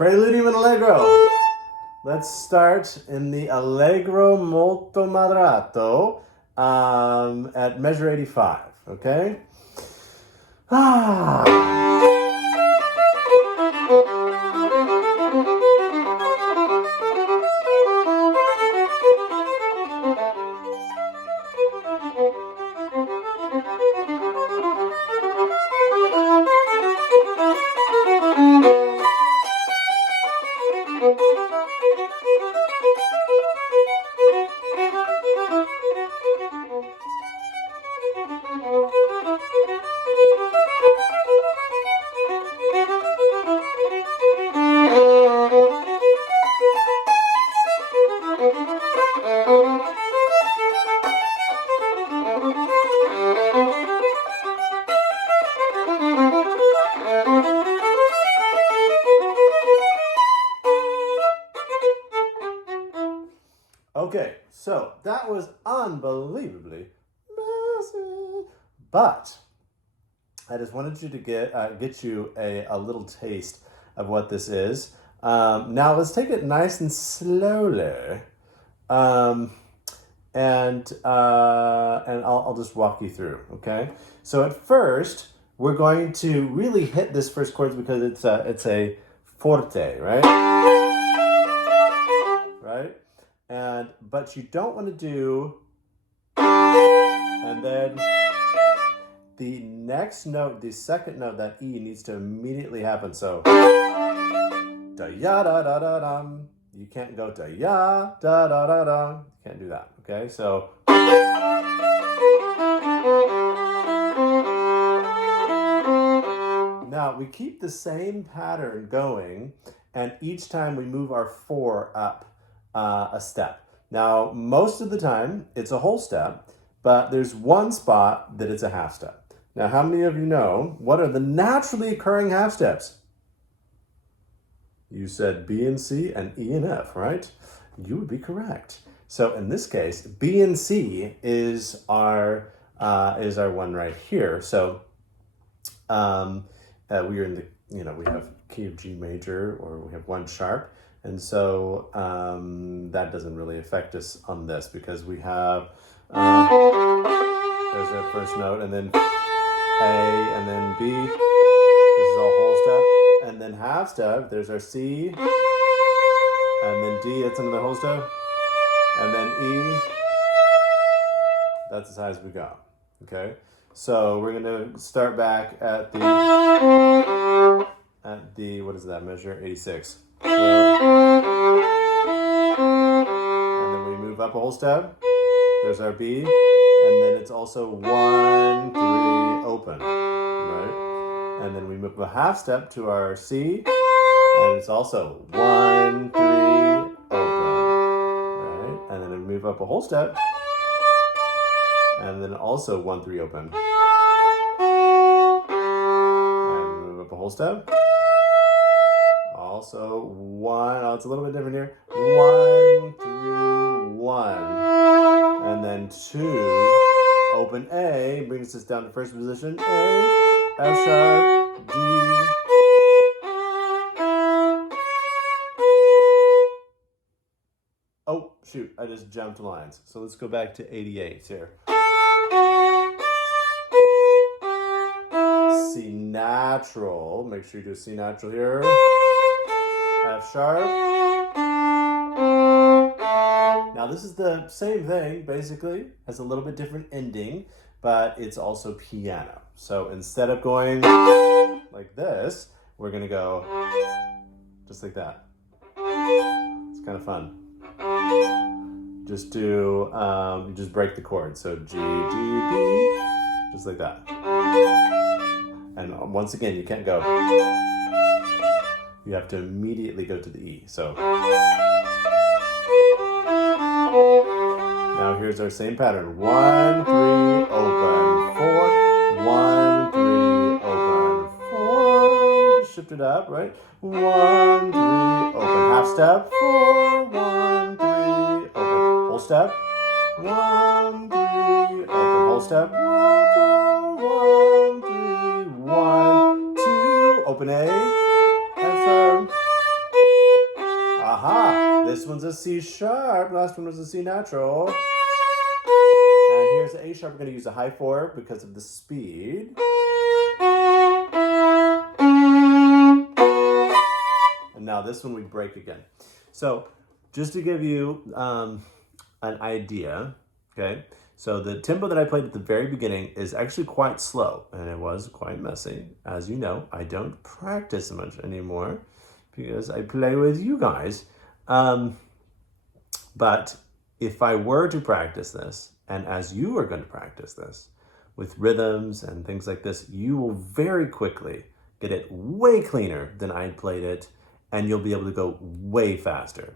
Praeludium and Allegro. Let's start in the Allegro molto moderato at measure 85, okay? Okay, so that was unbelievably messy, but I just wanted you to get you a little taste of what this is. Now let's take it nice and slowly, and I'll just walk you through. Okay, so at first we're going to really hit this first chord because it's a forte, right? Right. But you don't want to do, and then the next note, the second note, that E needs to immediately happen. So, da ya da da da dum. You can't go to ya da da da da. You can't do that. Okay, so. Now we keep the same pattern going, and each time we move our 4 up a step. Now, most of the time, it's a whole step, but there's one spot that it's a half step. Now, how many of you know what are the naturally occurring half steps? You said B and C and E and F, right? You would be correct. So in this case, B and C is our one right here. So we are in the, we have key of G major, or we have 1 sharp. And so that doesn't really affect us on this because we have, there's our first note, and then A, and then B, this is a whole step, and then half step, there's our C, and then D, that's another whole step, and then E, that's as high as we go, okay? So we're gonna start back at the, what is that, measure 86. So, and then we move up a whole step. There's our B, and then it's also 1, 3, open, right? And then we move a half step to our C, and it's also 1, 3, open, right? And then we move up a whole step, and then also 1, 3, open, and move up a whole step. Also 1, it's a little bit different here. 1, 3, 1. And then 2, open A, brings us down to first position. A, F sharp, D. Oh, shoot, I just jumped lines. So let's go back to 88 here. C natural, make sure you do C natural here. F sharp. Now this is the same thing, basically, has a little bit different ending, but it's also piano. So instead of going like this, we're gonna go just like that. It's kind of fun. Just do, you just break the chord. So G, D, B, just like that. And once again, you can't go. You have to immediately go to the E. So now here's our same pattern. 1, 3, open, 4. 1, 3, open, 4. Shift it up, right? 1, 3, open, half step. 4, 1, 3, open, whole step. 1, 3, open, whole step. 1, 3, 1, 2, open A. F sharp, This one's a C sharp. Last one was a C natural. And here's the A sharp. We're going to use a high 4 because of the speed. And now this one we break again. So just to give you an idea, okay? So the tempo that I played at the very beginning is actually quite slow, and it was quite messy. As you know, I don't practice much anymore because I play with you guys. But if I were to practice this, and as you are going to practice this, with rhythms and things like this, you will very quickly get it way cleaner than I played it, and you'll be able to go way faster.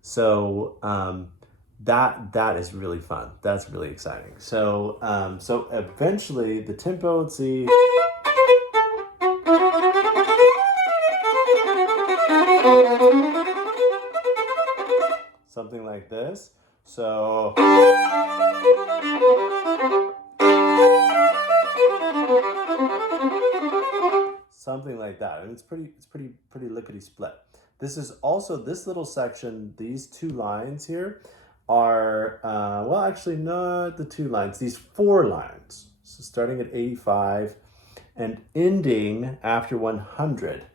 So that is really fun. That's really exciting. So so eventually the tempo, let's see. Something like this. So something like that, and it's pretty lickety split. This is also this little section. These 2 lines here are well, actually not the 2 lines. These 4 lines. So starting at 85 and ending after 100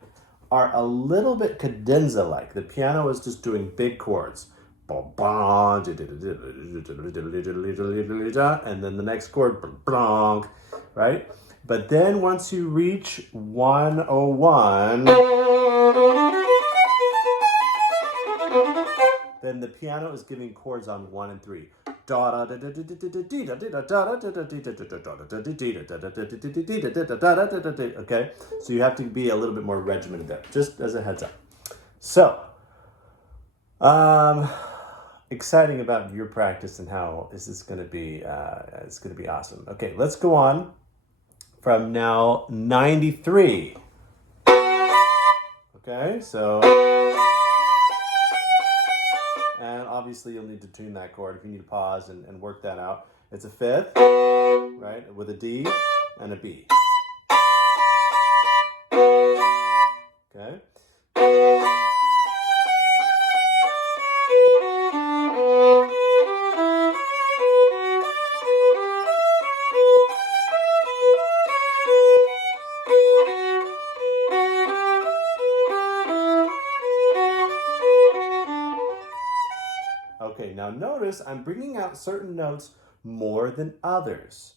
are a little bit cadenza-like. The piano is just doing big chords. And then the next chord, right? But then once you reach 101, then the piano is giving chords on 1 and 3. Okay, so you have to be a little bit more regimented there, just as a heads up. So, exciting about your practice and how this is going to be. It's going to be awesome. Okay, let's go on from now 93. Okay, so. And obviously you'll need to tune that chord if you need to pause and work that out. It's a 5th, right, with a D and a B. Okay. Okay, now notice I'm bringing out certain notes more than others.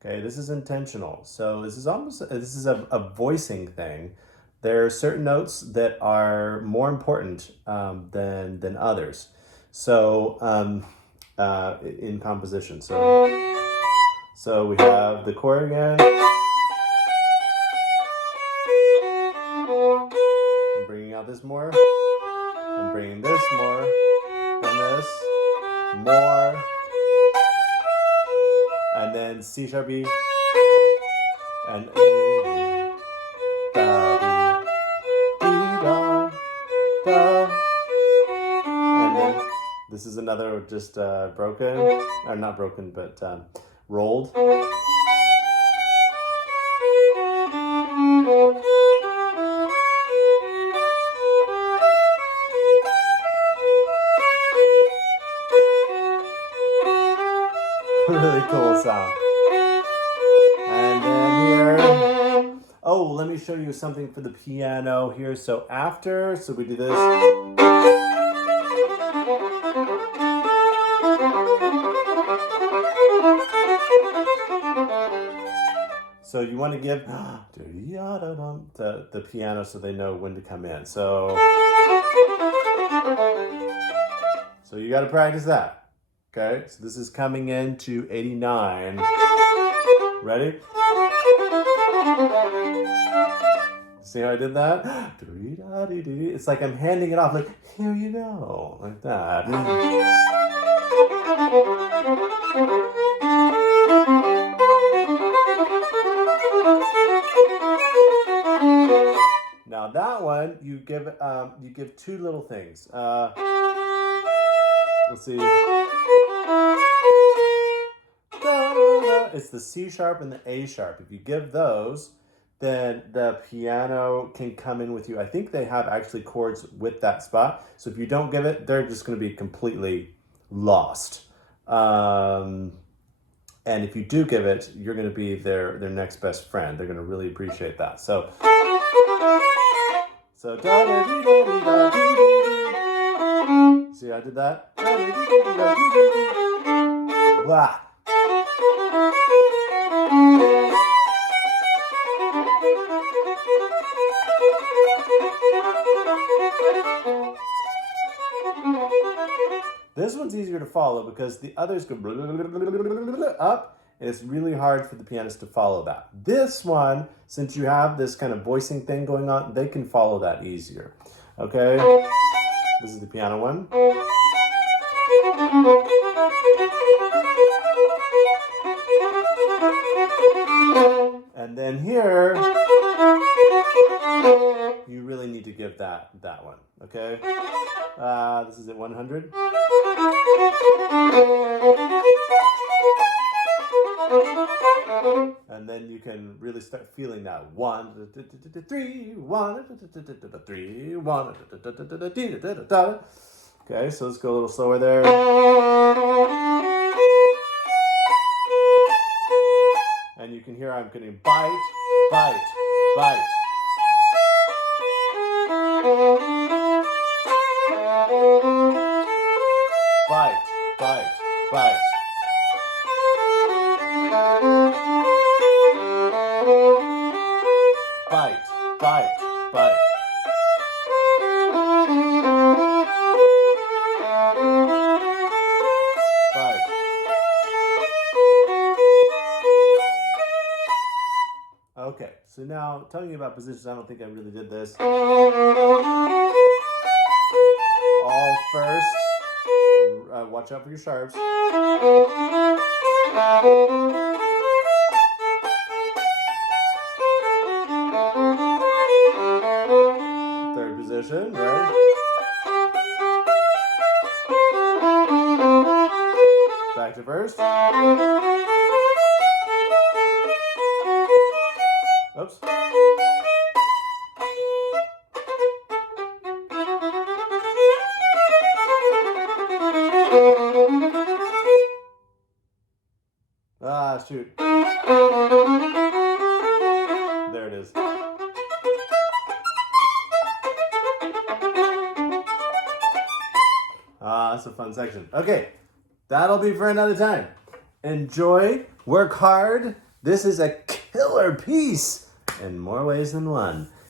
Okay, this is intentional. So this is a voicing thing. There are certain notes that are more important than others. So in composition. So we have the chord again. I'm bringing out this more. I'm bringing this more. And this more, and then C sharp E, and A, da, dee, da, da, and then this is another just broken, or not broken, but rolled. Really cool sound. And then here, oh, let me show you something for the piano here. So we do this. So you want to give the piano so they know when to come in. So you got to practice that. Okay, so this is coming into 89. Ready? See how I did that? It's like I'm handing it off, like, here you go, like that. Now that one, you give 2 little things. Let's see. It's the C sharp and the A sharp. If you give those, then the piano can come in with you. I think they have actually chords with that spot. So if you don't give it, they're just going to be completely lost. And if you do give it, you're going to be their next best friend. They're going to really appreciate that. So da da dee da dee da dee dee. See, I did that. Blah. This one's easier to follow because the others go up, and it's really hard for the pianist to follow that. This one, since you have this kind of voicing thing going on, they can follow that easier. Okay? This is the piano one. And then here, you really need to give that one, okay? This is at 100. And then you can really start feeling that 1, 3, 1, 3, 1. Okay, so let's go a little slower there. And you can hear I'm getting bite, bite, bite. Bite, bite, bite. Bite, bite, bite. Bite. Okay, so now telling you about positions, I don't think I really did this. All first. Watch out for your sharps. Third position, right? Back to first. Oops. Ah, shoot. There it is. Ah, that's a fun section. Okay, that'll be for another time. Enjoy, work hard. This is a killer piece in more ways than one.